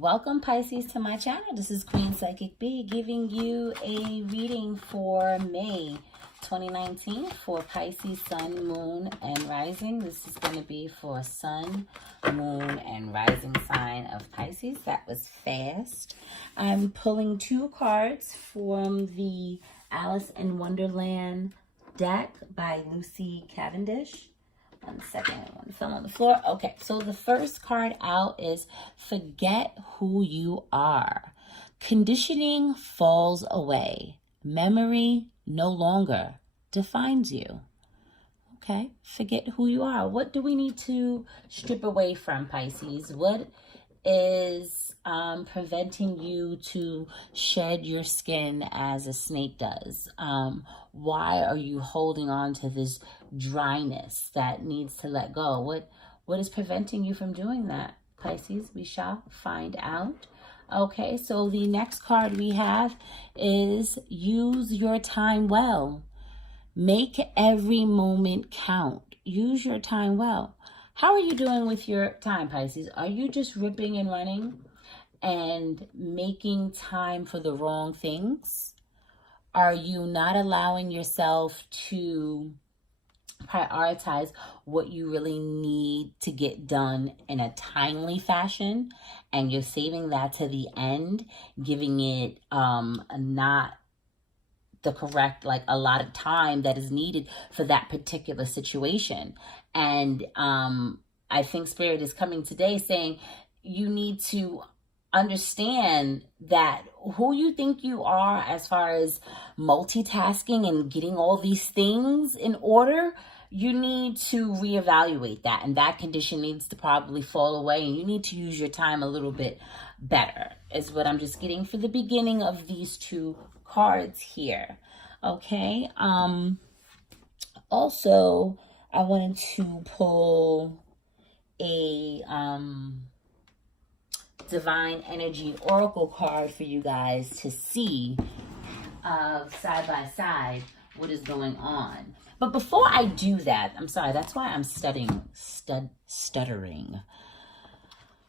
Welcome, Pisces, to my channel. This is Queen Psychic B giving you a reading for May 2019 for Pisces, Sun, Moon, and Rising. This is going to be for Sun, Moon, and Rising sign of Pisces. That was fast. I'm pulling two cards from the Alice in Wonderland deck by Lucy Cavendish. One second, one fell on the floor. Okay, so the first card out is forget who you are. Conditioning falls away. Memory no longer defines you. Okay, forget who you are. What do we need to strip away from, Pisces? What is preventing you to shed your skin as a snake does? Why are you holding on to this dryness that needs to let go? What is preventing you from doing that, Pisces? We shall find out. Okay, so the next card we have is use your time well. Make every moment count. Use your time well. How are you doing with your time, Pisces? Are you just ripping and running and making time for the wrong things? Are you not allowing yourself to prioritize what you really need to get done in a timely fashion, and you're saving that to the end, giving it not the correct, like, a lot of time that is needed for that particular situation? And I think Spirit is coming today saying you need to understand that who you think you are as far as multitasking and getting all these things in order, you need to reevaluate that, and that condition needs to probably fall away, and you need to use your time a little bit better, is what I'm just getting for the beginning of these two cards here. Okay, also I wanted to pull a Divine Energy Oracle card for you guys to see side by side what is going on. But before I do that, I'm sorry, that's why I'm stuttering. Stuttering.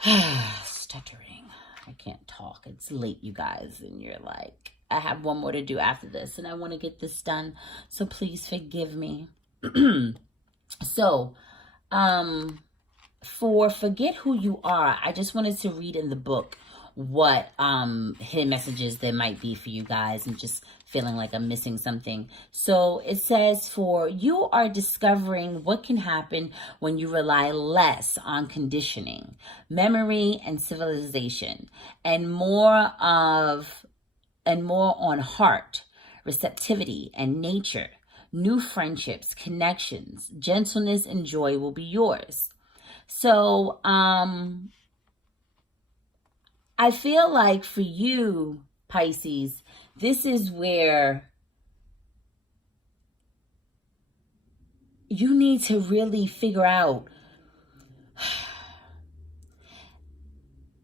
I can't talk. It's late, you guys, and you're like, I have one more to do after this, and I want to get this done, so please forgive me. So, for forget who you are, I just wanted to read in the book what hidden messages there might be for you guys, and just feeling like I'm missing something. So it says, for you are discovering what can happen when you rely less on conditioning, memory, and civilization, and more on heart, receptivity, and nature. New friendships, connections, gentleness, and joy will be yours. So, I feel like for you, Pisces, this is where you need to really figure out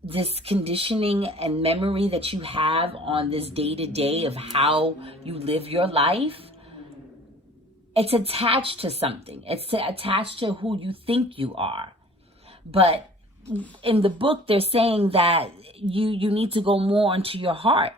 this conditioning and memory that you have on this day-to-day of how you live your life. It's attached to something. It's attached to who you think you are. But in the book, they're saying that you need to go more into your heart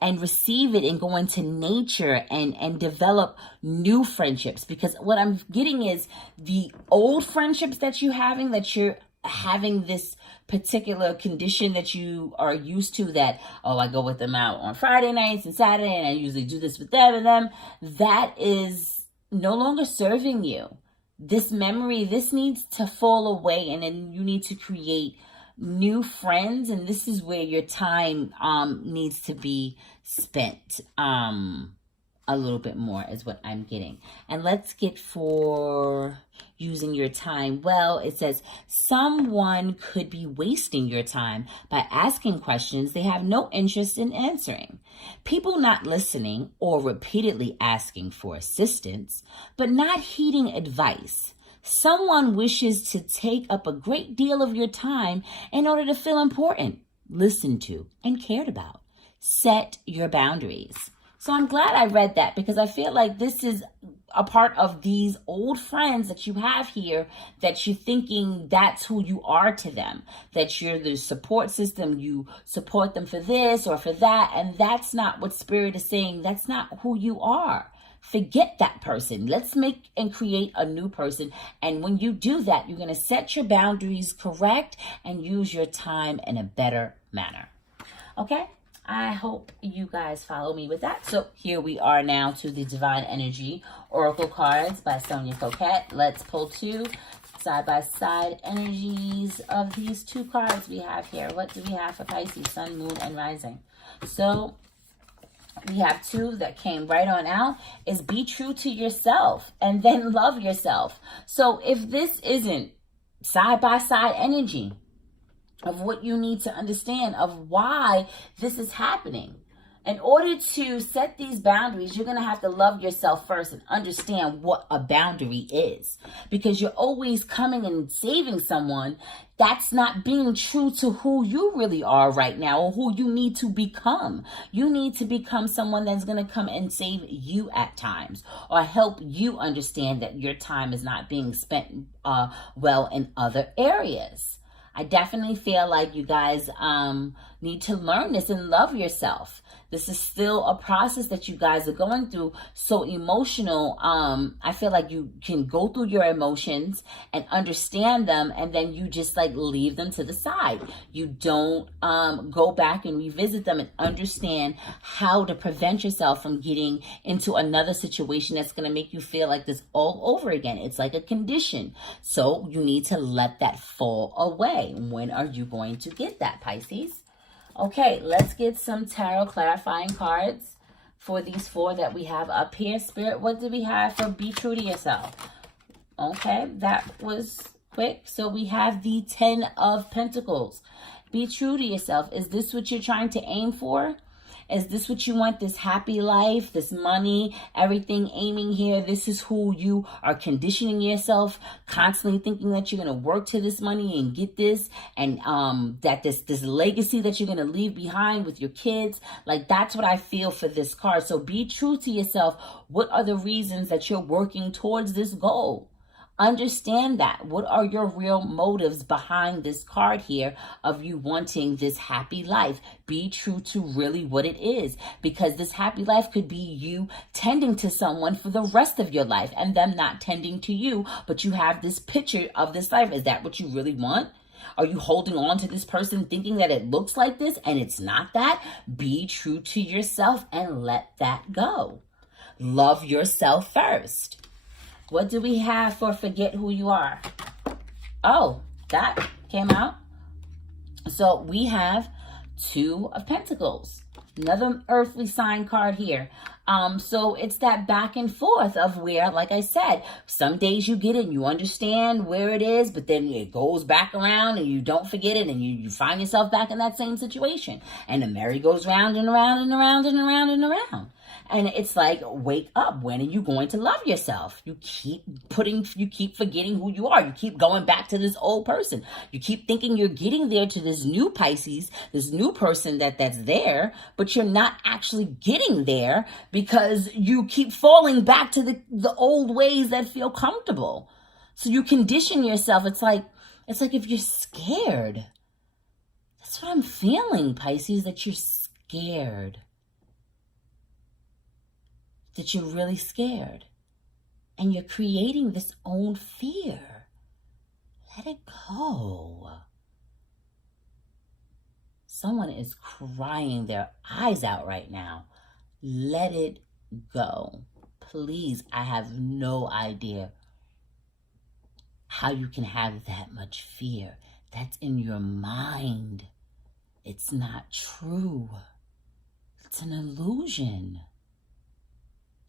and receive it, and go into nature and develop new friendships. Because what I'm getting is the old friendships that you're having this particular condition that you are used to, that, oh, I go with them out on Friday nights and Saturday, and I usually do this with them, that is no longer serving you. This memory, this needs to fall away, and then you need to create new friends, and this is where your time needs to be spent a little bit more, is what I'm getting. And let's get for using your time well. It says, someone could be wasting your time by asking questions they have no interest in answering. People not listening or repeatedly asking for assistance, but not heeding advice. Someone wishes to take up a great deal of your time in order to feel important, listened to, and cared about. Set your boundaries. So I'm glad I read that, because I feel like this is a part of these old friends that you have here, that you're thinking that's who you are to them, that you're the support system, you support them for this or for that, and that's not what Spirit is saying. That's not who you are. Forget that person. Let's make and create a new person. And when you do that, you're going to set your boundaries correct and use your time in a better manner. Okay? I hope you guys follow me with that. So here we are now to the Divine Energy Oracle cards by Sonia Coquette. Let's pull two side-by-side energies of these two cards we have here. What do we have for Pisces, Sun, Moon, and Rising? So we have two that came right on out, is be true to yourself and then love yourself. So if this isn't side-by-side energy of what you need to understand of why this is happening, in order to set these boundaries, you're going to have to love yourself first and understand what a boundary is. Because you're always coming and saving someone. That's not being true to who you really are right now, or who you need to become. You need to become someone that's going to come and save you at times, or help you understand that your time is not being spent well in other areas. I definitely feel like you guys need to learn this and love yourself. This is still a process that you guys are going through. So emotional, I feel like you can go through your emotions and understand them, and then you just like leave them to the side. You don't go back and revisit them and understand how to prevent yourself from getting into another situation that's going to make you feel like this all over again. It's like a condition. So you need to let that fall away. When are you going to get that, Pisces? Okay, let's get some tarot clarifying cards for these four that we have up here. Spirit, what do we have for be true to yourself? Okay, that was quick. So we have the 10 of Pentacles. Be true to yourself. Is this what you're trying to aim for? Is this what you want? This happy life, this money, everything aiming here. This is who you are conditioning yourself, constantly thinking that you're going to work to this money and get this, and that this legacy that you're going to leave behind with your kids. Like, that's what I feel for this card. So be true to yourself. What are the reasons that you're working towards this goal? Understand that. What are your real motives behind this card here of you wanting this happy life? Be true to really what it is, because this happy life could be you tending to someone for the rest of your life and them not tending to you, but you have this picture of this life. Is that what you really want? Are you holding on to this person thinking that it looks like this and it's not that? Be true to yourself and let that go. Love yourself first. What do we have for forget who you are? Oh, that came out. So we have 2 of Pentacles. Another earthly sign card here. So it's that back and forth of where, like I said, some days you get it and you understand where it is, but then it goes back around and you don't forget it, and you find yourself back in that same situation. And the merry goes round and around and around and around and around. And it's like, wake up. When are you going to love yourself? You keep forgetting who you are. You keep going back to this old person. You keep thinking you're getting there to this new Pisces, this new person that's there, but you're not actually getting there because you keep falling back to the old ways that feel comfortable. So you condition yourself. It's like if you're scared. That's what I'm feeling, Pisces, that you're scared. That you're really scared. And you're creating this own fear. Let it go. Someone is crying their eyes out right now. Let it go. Please, I have no idea how you can have that much fear. That's in your mind. It's not true. It's an illusion.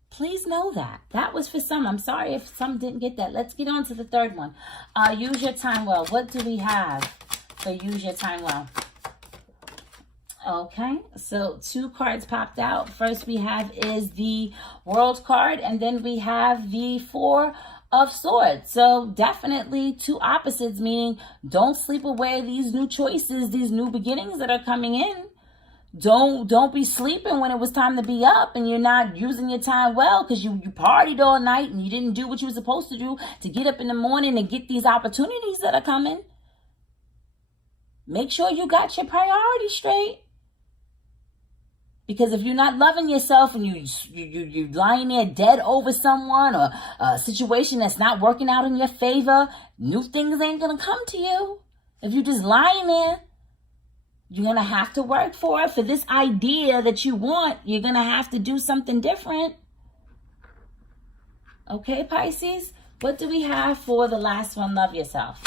Please know that. That was for some. I'm sorry if some didn't get that. Let's get on to the third one. Use your time well. What do we have for use your time well? Okay, so 2 cards popped out. First we have is the World card, and then we have the 4 of Swords. So definitely 2 opposites, meaning don't sleep away these new choices, these new beginnings that are coming in. Don't be sleeping when it was time to be up, and you're not using your time well because you partied all night and you didn't do what you were supposed to do to get up in the morning and get these opportunities that are coming. Make sure you got your priorities straight. Because if you're not loving yourself and you're lying there dead over someone or a situation that's not working out in your favor, new things ain't going to come to you. If you're just lying there, you're going to have to work for it. For this idea that you want, you're going to have to do something different. Okay, Pisces? What do we have for the last one? Love yourself.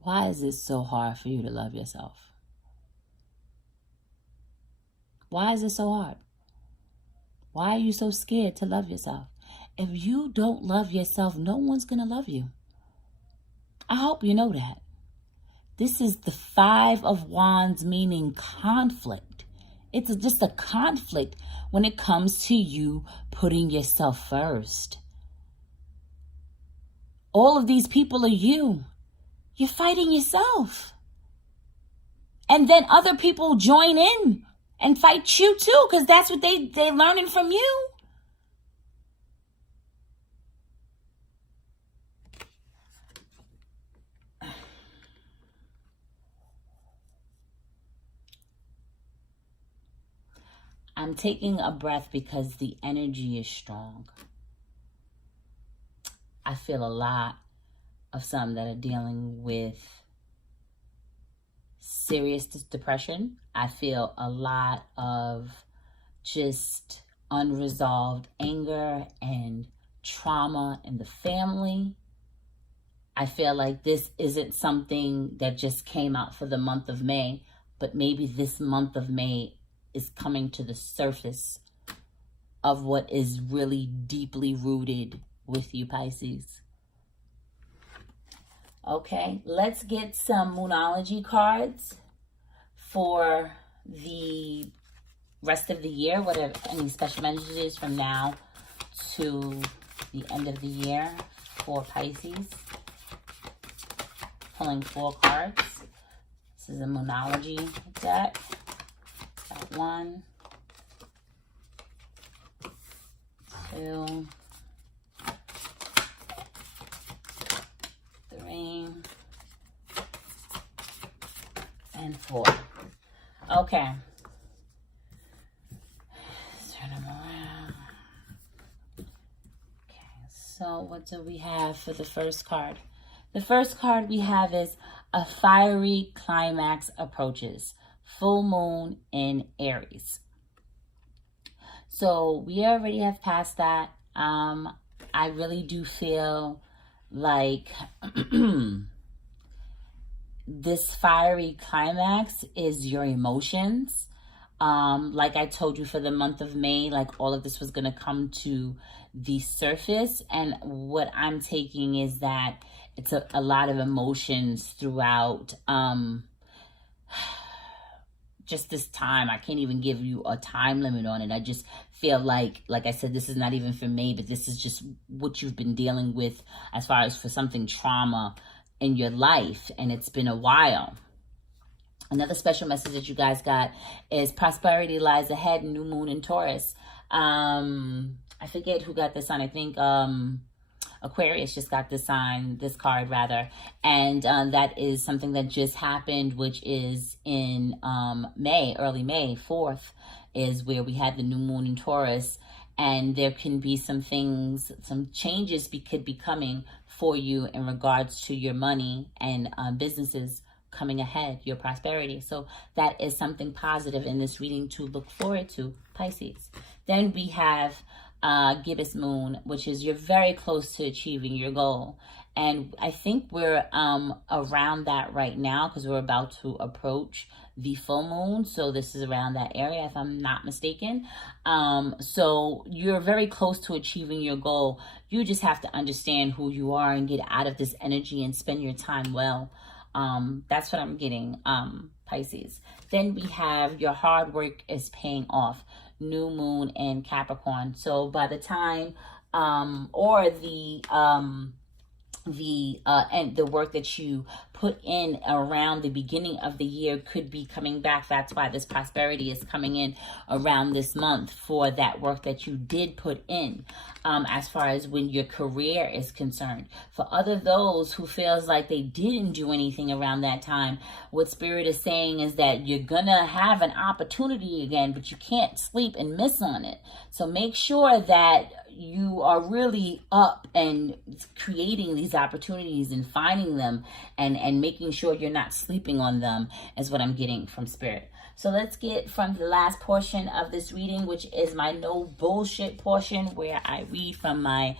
Why is it so hard for you to love yourself? Why is it so hard? Why are you so scared to love yourself? If you don't love yourself, no one's going to love you. I hope you know that. This is the 5 of Wands, meaning conflict. It's just a conflict when it comes to you putting yourself first. All of these people are you. You're fighting yourself. And then other people join in and fight you too, because that's what they're learning from you. I'm taking a breath because the energy is strong. I feel a lot of some that are dealing with serious depression. I feel a lot of just unresolved anger and trauma in the family. I feel like this isn't something that just came out for the month of May, but maybe this month of May is coming to the surface of what is really deeply rooted with you, Pisces. Okay, let's get some Moonology cards for the rest of the year. Whatever any special messages from now to the end of the year for Pisces. Pulling 4 cards. This is a Moonology deck. Got 1, 2, 3, and 4. Okay. Let's turn them around. Okay, so what do we have for the first card? The first card we have is a fiery climax approaches. Full moon in Aries. So we already have passed that. I really do feel like this fiery climax is your emotions. Like I told you, for the month of May, like all of this was going to come to the surface. And what I'm taking is that it's a lot of emotions throughout just this time. I can't even give you a time limit on it. I just feel like I said, this is not even for May, but this is just what you've been dealing with as far as for something trauma in your life. And it's been a while. Another special message that you guys got is prosperity lies ahead, new moon in Taurus. I forget who got this sign. I think Aquarius just got this card rather. And that is something that just happened, which is in May, early May, 4th, is where we had the new moon in Taurus. And there can be some things, some changes could be coming for you in regards to your money and businesses coming ahead, your prosperity. So that is something positive in this reading to look forward to, Pisces. Then we have gibbous moon, which is you're very close to achieving your goal. And I think we're around that right now because we're about to approach the full moon. So this is around that area, if I'm not mistaken. So you're very close to achieving your goal. You just have to understand who you are and get out of this energy and spend your time well. That's what I'm getting, Pisces. Then we have your hard work is paying off. new moon in Capricorn. So by the time and the work that you put in around the beginning of the year could be coming back. That's why this prosperity is coming in around this month for that work that you did put in, as far as when your career is concerned. For those who feels like they didn't do anything around that time, what Spirit is saying is that you're gonna have an opportunity again, but you can't sleep and miss on it. So make sure that you are really up and creating these opportunities and finding them and making sure you're not sleeping on them is what I'm getting from Spirit. So let's get from the last portion of this reading, which is my no bullshit portion, where I read from my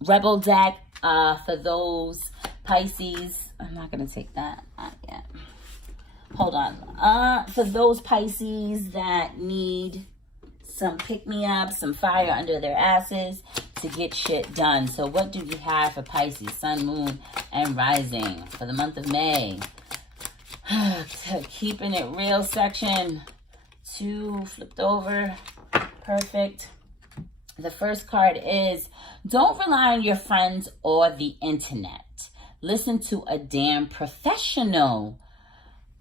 Rebel deck for those Pisces. I'm not going to take that out yet. Hold on. For those Pisces that need some pick-me-up, some fire under their asses to get shit done. So what do we have for Pisces, Sun, Moon, and Rising for the month of May? Keeping it real section 2 flipped over. Perfect. The first card is, don't rely on your friends or the internet. Listen to a damn professional.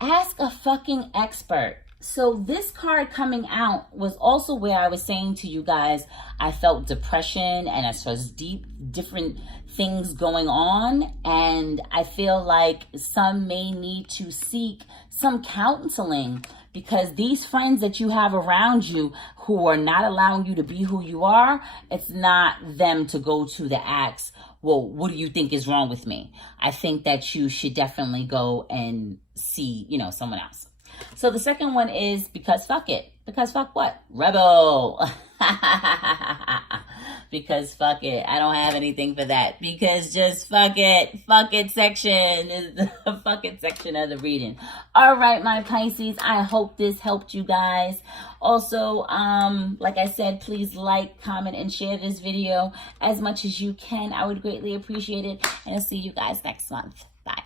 Ask a fucking expert. So this card coming out was also where I was saying to you guys, I felt depression and as far as different things going on. And I feel like some may need to seek some counseling, because these friends that you have around you who are not allowing you to be who you are, it's not them to go to ask, well, what do you think is wrong with me? I think that you should definitely go and see, someone else. So the second one is because fuck it. Because fuck what? Rebel. Because fuck it. I don't have anything for that. Because just fuck it. Fuck it section is the fuck it section of the reading. All right, my Pisces. I hope this helped you guys. Also, like I said, please like, comment, and share this video as much as you can. I would greatly appreciate it. And I'll see you guys next month. Bye.